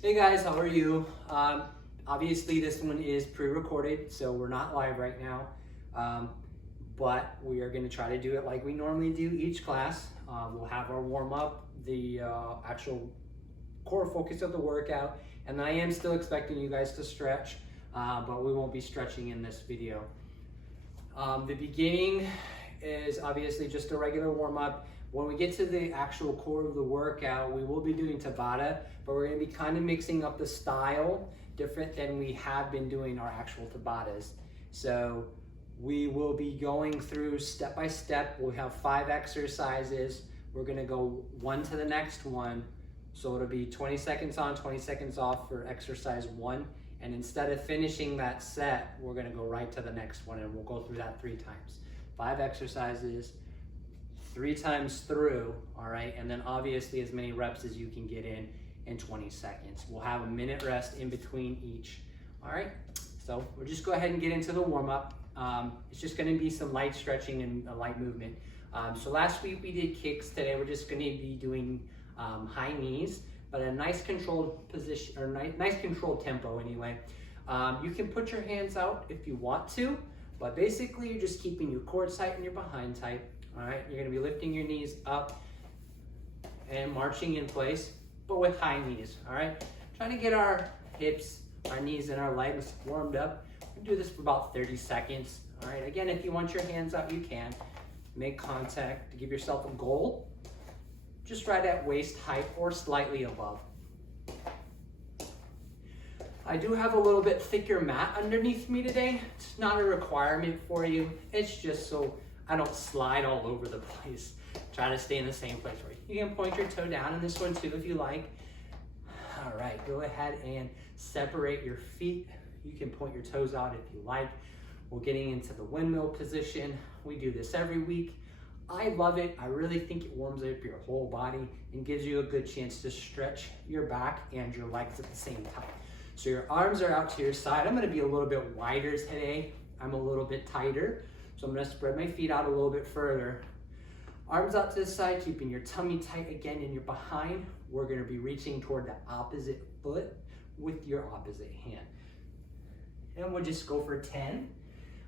Hey guys, how are you? Obviously this one is pre-recorded, so we're not live right now, but we are going to try to do it like we normally do each class. We'll have our warm-up, the actual core focus of the workout, and I am still expecting you guys to stretch, but we won't be stretching in this video. The beginning is obviously just a regular warm-up. When we get to the actual core of the workout, we will be doing Tabata, but we're going to be kind of mixing up the style different than we have been doing our actual Tabatas. So we will be going through step by step. We'll have 5 exercises. We're going to go one to the next one. So it'll be 20 seconds on, 20 seconds off for exercise 1. And instead of finishing that set, we're going to go right to the next one, and we'll go through that 3 times. 5 exercises, 3 times through, all right? And then obviously as many reps as you can get in 20 seconds. We'll have a minute rest in between each, all right? So we'll just go ahead and get into the warm-up. It's just gonna be some light stretching and a light movement. So last week we did kicks. Today we're just gonna be doing high knees, but a nice controlled position, or nice controlled tempo anyway. You can put your hands out if you want to, but basically you're just keeping your core tight and your behind tight. All right, you're gonna be lifting your knees up and marching in place, but with high knees, all right? Trying to get our hips, our knees, and our legs warmed up. We do this for about 30 seconds, all right? Again, if you want your hands out, you can. Make contact to give yourself a goal, just right at waist height or slightly above. I do have a little bit thicker mat underneath me today. It's not a requirement for you. It's just so I don't slide all over the place. Try to stay in the same place. You can point your toe down in this one too if you like. All right, go ahead and separate your feet. You can point your toes out if you like. We're getting into the windmill position. We do this every week. I love it. I really think it warms up your whole body and gives you a good chance to stretch your back and your legs at the same time. So your arms are out to your side. I'm gonna be a little bit wider today. I'm a little bit tighter. So I'm gonna spread my feet out a little bit further. Arms out to the side, keeping your tummy tight again in your behind. We're gonna be reaching toward the opposite foot with your opposite hand. And we'll just go for 10.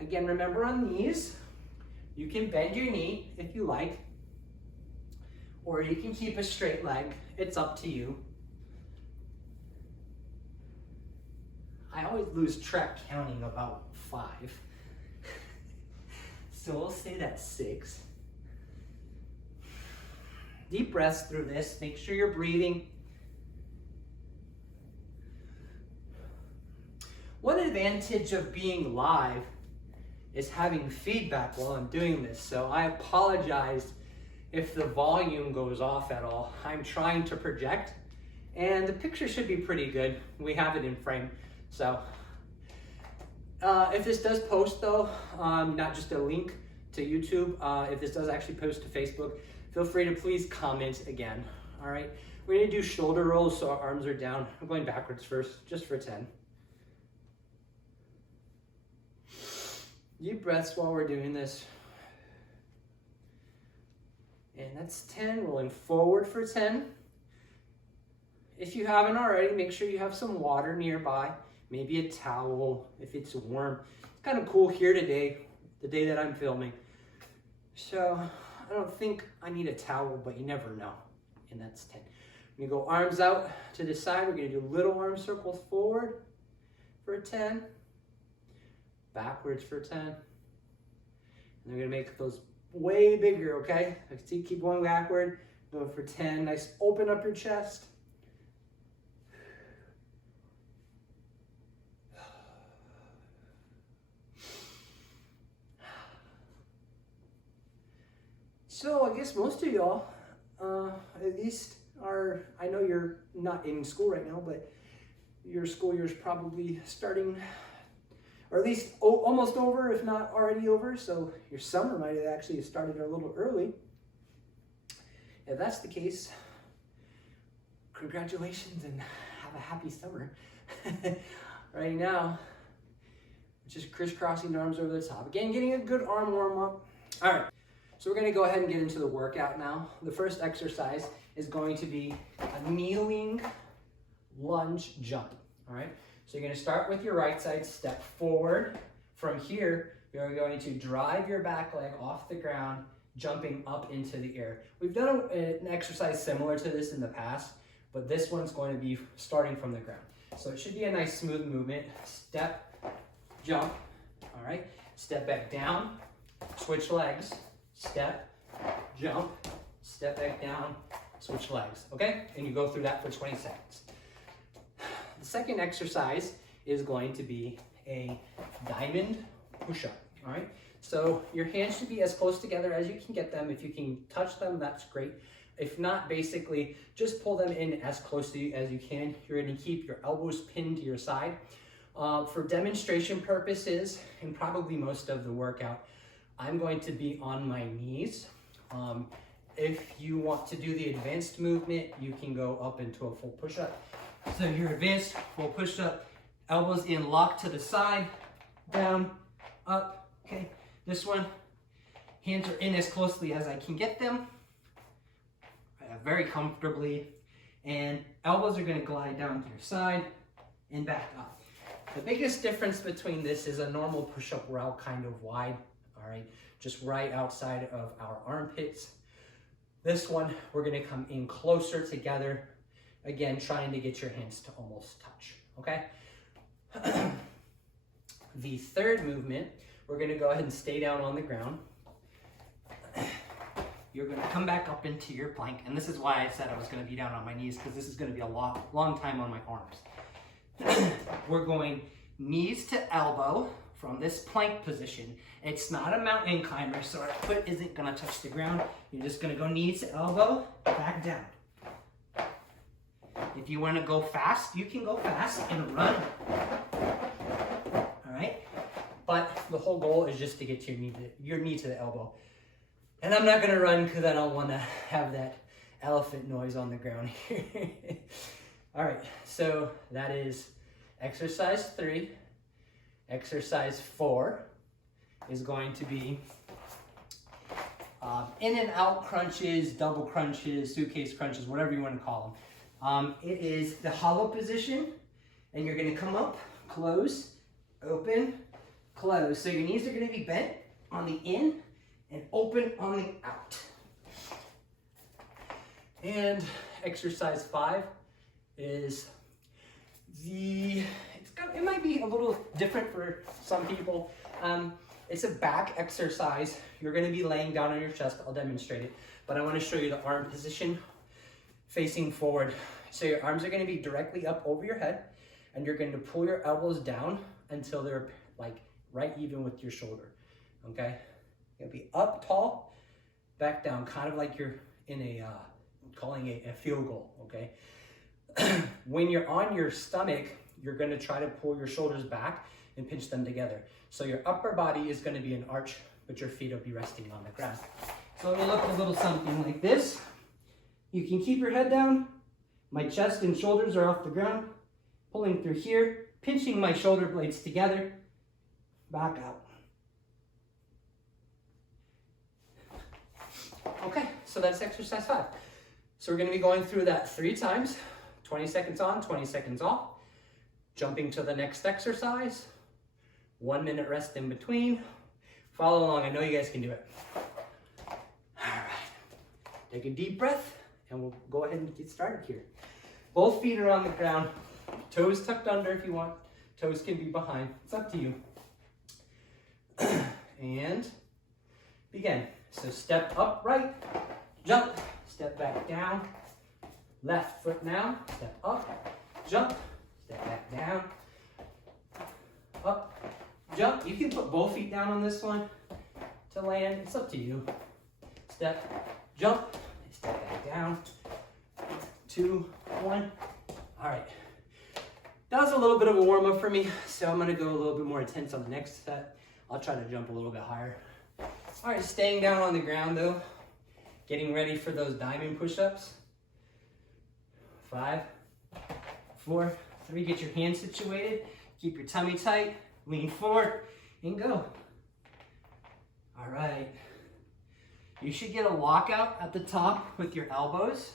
Again, remember on these, you can bend your knee if you like, or you can keep a straight leg. It's up to you. I always lose track counting about 5. So we'll say that's 6. Deep breaths through this. Make sure you're breathing. One advantage of being live is having feedback while I'm doing this. So I apologize if the volume goes off at all. I'm trying to project, and the picture should be pretty good. We have it in frame. So if this does post though, not just a link to YouTube, if this does actually post to Facebook, feel free to please comment again, all right? We're gonna do shoulder rolls so our arms are down. I'm going backwards first, just for 10. Deep breaths while we're doing this. And that's 10, rolling forward for 10. If you haven't already, make sure you have some water nearby. Maybe a towel if it's warm. It's kind of cool here today, the day that I'm filming. So I don't think I need a towel, but you never know. And that's 10. We're gonna go arms out to the side. We're gonna do little arm circles forward for 10. Backwards for 10. And we're gonna make those way bigger, okay? See, keep going backward. Go for 10. Nice, open up your chest. So I guess most of y'all, at least I know you're not in school right now, but your school year is probably starting, or at least almost over, if not already over. So your summer might have actually started a little early. If that's the case, congratulations and have a happy summer. Right now, just crisscrossing arms over the top. Again, getting a good arm warm up. All right. So we're going to go ahead and get into the workout now. The first exercise is going to be a kneeling lunge, jump. All right, so you're gonna start with your right side, step forward. From here, you're going to drive your back leg off the ground, jumping up into the air. We've done an exercise similar to this in the past, but this one's going to be starting from the ground. So it should be a nice smooth movement. Step, jump, all right? Step back down, switch legs, step, jump, step back down, switch legs, okay? And you go through that for 20 seconds. The second exercise is going to be a diamond push-up, all right? So your hands should be as close together as you can get them. If you can touch them, that's great. If not, basically, just pull them in as close to you as you can. You're gonna keep your elbows pinned to your side. For demonstration purposes, and probably most of the workout, I'm going to be on my knees. If you want to do the advanced movement, you can go up into a full push-up. So your advanced full push-up, elbows in, lock to the side, down, up, okay? This one, hands are in as closely as I can get them, very comfortably, and elbows are gonna glide down to your side and back up. The biggest difference between this is a normal push-up, we're out kind of wide, all right? Just right outside of our armpits. This one, we're gonna come in closer together, again, trying to get your hands to almost touch, okay? The third movement, we're gonna go ahead and stay down on the ground. You're gonna come back up into your plank, and this is why I said I was gonna be down on my knees, because this is gonna be a long time on my arms. We're going knees to elbow from this plank position. It's not a mountain climber, so our foot isn't gonna touch the ground. You're just gonna go knees to elbow, back down. If you wanna go fast, you can go fast and run. All right? But the whole goal is just to get your knee to the elbow. And I'm not gonna run because I don't wanna have that elephant noise on the ground here. All right, so that is exercise 3. Exercise 4 is going to be in and out crunches, double crunches, suitcase crunches, whatever you wanna call them. It is the hollow position, and you're gonna come up, close, open, close. So your knees are gonna be bent on the in and open on the out. And exercise 5 is it might be a little different for some people. It's a back exercise. You're gonna be laying down on your chest. I'll demonstrate it, but I wanna show you the arm position facing forward. So your arms are gonna be directly up over your head, and you're going to pull your elbows down until they're like right even with your shoulder, okay? You'll be up tall, back down, kind of like you're in calling a field goal, okay? When you're on your stomach, you're gonna try to pull your shoulders back and pinch them together. So your upper body is gonna be an arch, but your feet will be resting on the ground. So it'll look a little something like this. You can keep your head down. My chest and shoulders are off the ground. Pulling through here, pinching my shoulder blades together, back out. Okay, so that's exercise 5. So we're gonna be going through that 3 times, 20 seconds on, 20 seconds off, jumping to the next exercise, 1 minute rest in between. Follow along, I know you guys can do it. All right, take a deep breath, and we'll go ahead and get started here. Both feet are on the ground, toes tucked under if you want. Toes can be behind, it's up to you. And begin. So step up right, jump, step back down, left foot now, step up, jump, step back down, up, jump. You can put both feet down on this one to land, it's up to you. Step, jump, step back down, 2, 1. All right, that was a little bit of a warm up for me, so I'm gonna go a little bit more intense on the next set. I'll try to jump a little bit higher. All right, staying down on the ground though, getting ready for those diamond push-ups. 5, 4, 3, get your hands situated, keep your tummy tight, lean forward, and go. All right, you should get a lockout at the top with your elbows.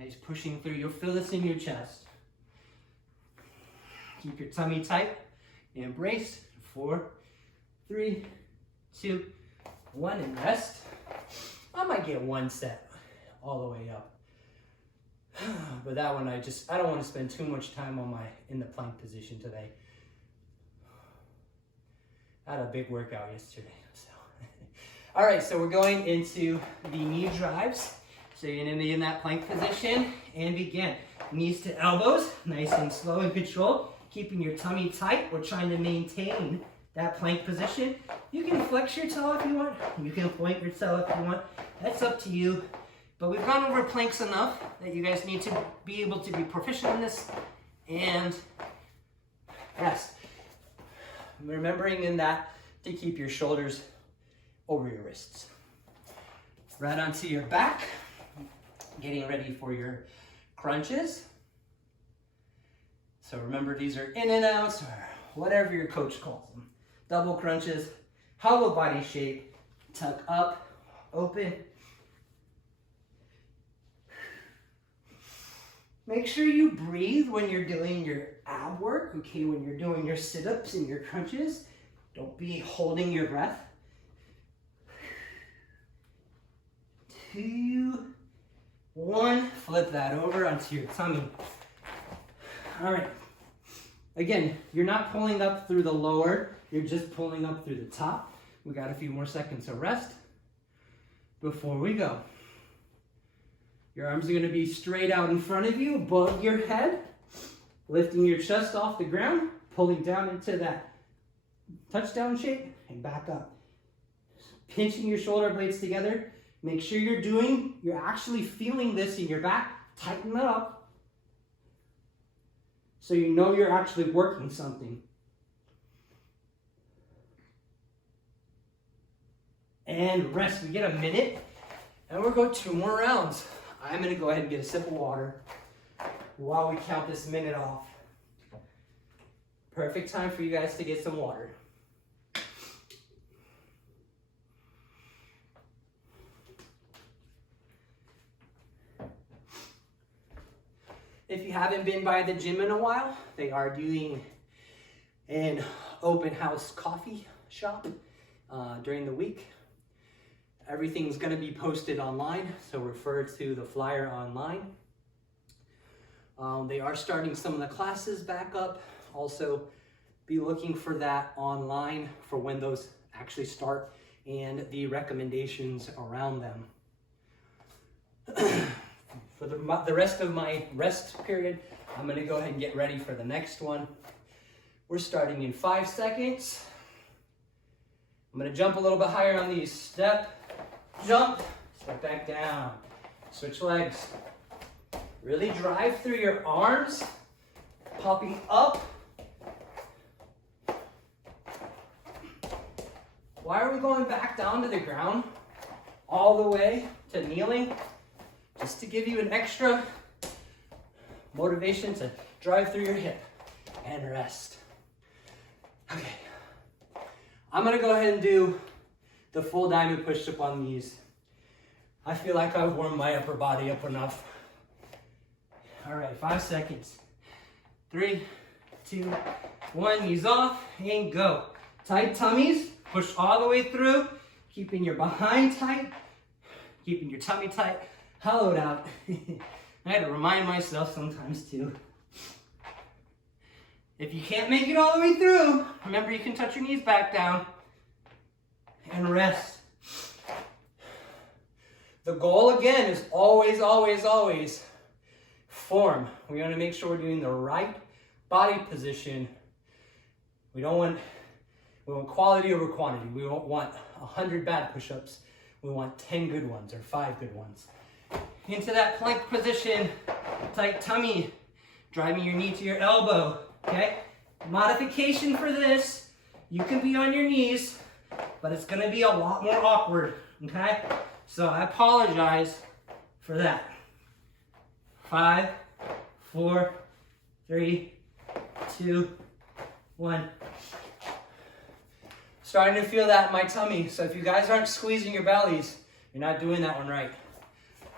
Nice, pushing through. You'll feel this in your chest. Keep your tummy tight and brace. 4, 3, 2, 1, and rest. I might get one set all the way up. But that one, I don't want to spend too much time in the plank position today. I had a big workout yesterday, so. All right, so we're going into the knee drives. So you're gonna be in that plank position and begin. Knees to elbows, nice and slow and controlled. Keeping your tummy tight. We're trying to maintain that plank position. You can flex your toe if you want. You can point your toe if you want. That's up to you. But we've gone over planks enough that you guys need to be able to be proficient in this and rest. Remembering in that to keep your shoulders over your wrists. Right onto your back. Getting ready for your crunches. So remember, these are in and outs or whatever your coach calls them. Double crunches, hollow body shape, tuck up, open. Make sure you breathe when you're doing your ab work, okay, when you're doing your sit-ups and your crunches. Don't be holding your breath. 2, 1, flip that over onto your tummy. All right. Again, you're not pulling up through the lower, you're just pulling up through the top. We got a few more seconds of rest before we go. Your arms are gonna be straight out in front of you, above your head, lifting your chest off the ground, pulling down into that touchdown shape and back up. Pinching your shoulder blades together. Make sure you're actually feeling this in your back. Tighten that up so you know you're actually working something. And rest. We get a minute and we'll go 2 more rounds. I'm gonna go ahead and get a sip of water while we count this minute off. Perfect time for you guys to get some water. If you haven't been by the gym in a while, they are doing an open house coffee shop during the week. Everything's going to be posted online, so refer to the flyer online. They are starting some of the classes back up. Also, be looking for that online for when those actually start and the recommendations around them. For the rest of my rest period, I'm gonna go ahead and get ready for the next one. We're starting in 5 seconds. I'm gonna jump a little bit higher on these. Step, jump, step back down. Switch legs. Really drive through your arms, popping up. Why are we going back down to the ground all the way to kneeling? Just to give you an extra motivation to drive through your hip and rest. Okay, I'm gonna go ahead and do the full diamond push-up on these. I feel like I've warmed my upper body up enough. All right, 5 seconds. 3, 2, 1, knees off and go. Tight tummies, push all the way through, keeping your behind tight, keeping your tummy tight. Hollowed out. I had to remind myself sometimes too. If you can't make it all the way through, remember you can touch your knees back down and rest. The goal again is always, always, always form. We want to make sure we're doing the right body position. We want quality over quantity. We don't want 100 bad push-ups. We want 10 good ones or 5 good ones. Into that plank position, tight tummy, driving your knee to your elbow, okay? Modification for this, you can be on your knees, but it's gonna be a lot more awkward, okay? So I apologize for that. 5, 4, 3, 2, 1. Starting to feel that in my tummy, so if you guys aren't squeezing your bellies, you're not doing that one right.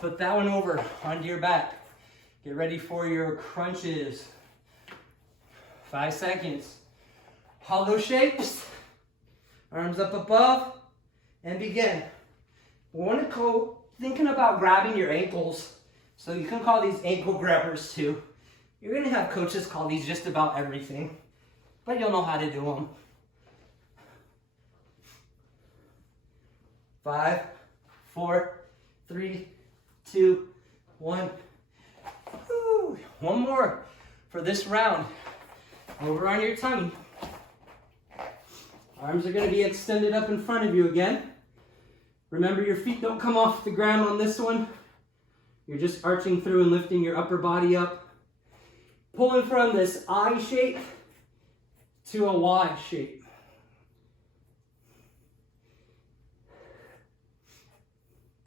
Put that one over onto your back. Get ready for your crunches. 5 seconds. Hollow shapes. Arms up above and begin. We want to go thinking about grabbing your ankles. So you can call these ankle grabbers too. You're going to have coaches call these just about everything, but you'll know how to do them. 5, 4, 3, 2, 1. Woo. One more for this round. Over on your tummy. Arms are going to be extended up in front of you again. Remember, your feet don't come off the ground on this one. You're just arching through and lifting your upper body up. Pulling from this I shape to a Y shape.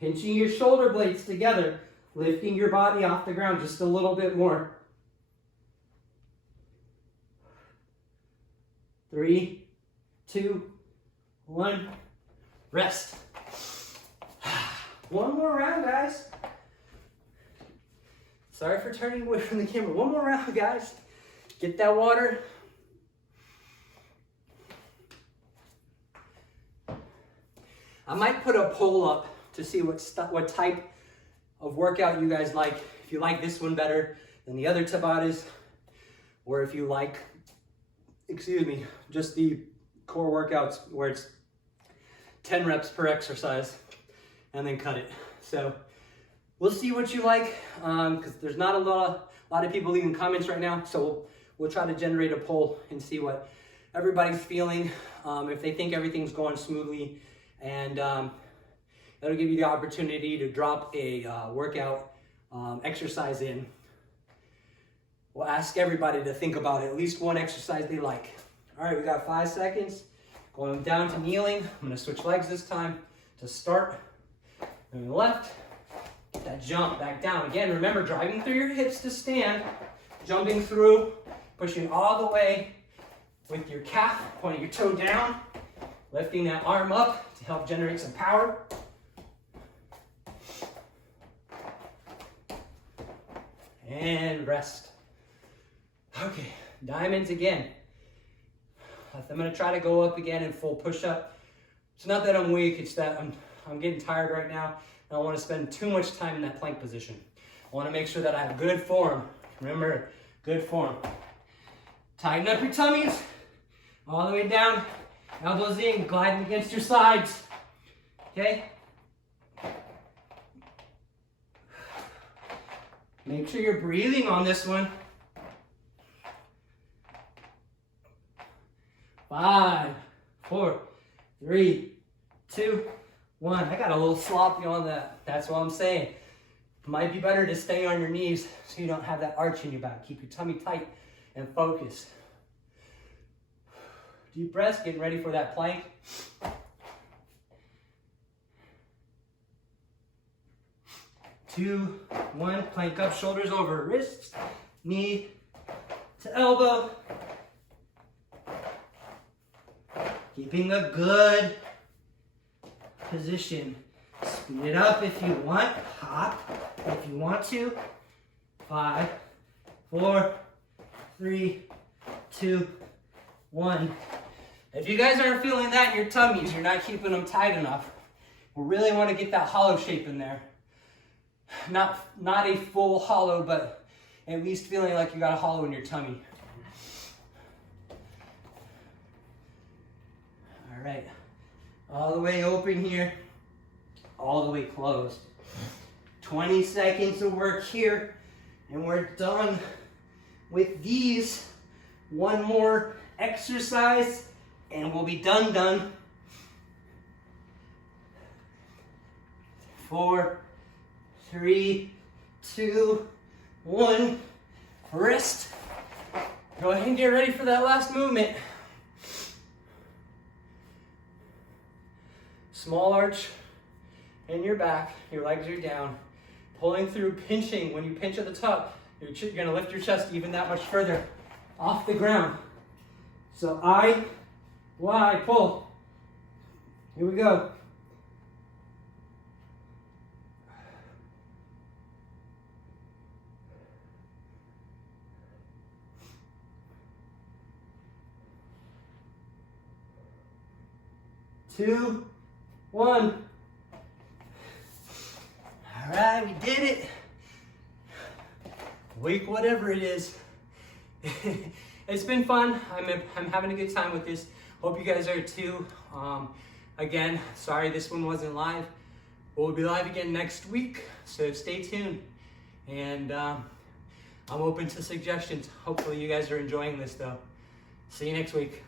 Pinching your shoulder blades together, lifting your body off the ground just a little bit more. 3, 2, 1, rest. One more round, guys. Sorry for turning away from the camera. One more round, guys. Get that water. I might put a poll up to see what type of workout you guys like. If you like this one better than the other Tabatas, or if you like, just the core workouts where it's 10 reps per exercise and then cut it. So we'll see what you like, because there's not a lot of people leaving comments right now. So we'll try to generate a poll and see what everybody's feeling, if they think everything's going smoothly, and that'll give you the opportunity to drop a workout exercise in. We'll ask everybody to think about at least one exercise they like. All right, we got 5 seconds. Going down to kneeling. I'm gonna switch legs this time to start. Moving left. Get that jump back down. Again, remember, driving through your hips to stand. Jumping through, pushing all the way with your calf, pointing your toe down. Lifting that arm up to help generate some power. And rest. Okay, diamonds again. I'm gonna try to go up again in full push-up. It's not that I'm weak, it's that I'm getting tired right now. I don't want to spend too much time in that plank position. I want to make sure that I have good form. Remember, good form. Tighten up your tummies, all the way down, elbows in, gliding against your sides. Okay? Make sure you're breathing on this one. 5, 4, 3, 2, 1. I got a little sloppy on that. That's what I'm saying. It might be better to stay on your knees so you don't have that arch in your back. Keep your tummy tight and focused. Deep breaths, getting ready for that plank. Two, one, plank up, shoulders over, wrists, knee to elbow. Keeping a good position. Speed it up if you want. Hop if you want to. 5, 4, 3, 2, 1. If you guys aren't feeling that in your tummies, you're not keeping them tight enough. We really want to get that hollow shape in there. Not a full hollow, but at least feeling like you got a hollow in your tummy. All right, all the way open here, all the way closed. 20 seconds of work here, and we're done with these. One more exercise, and we'll be done. 4, 3, 2, 1. Rest. Go ahead and get ready for that last movement. Small arch in your back, your legs are down. Pulling through, pinching. When you pinch at the top, you're gonna lift your chest even that much further off the ground. So I, Y, pull. Here we go. 2, 1. All right, we did it. Week whatever it is. It's been fun. I'm having a good time with this. Hope you guys are too. Again, sorry this one wasn't live. We'll be live again next week, so stay tuned. And I'm open to suggestions. Hopefully you guys are enjoying this though. See you next week.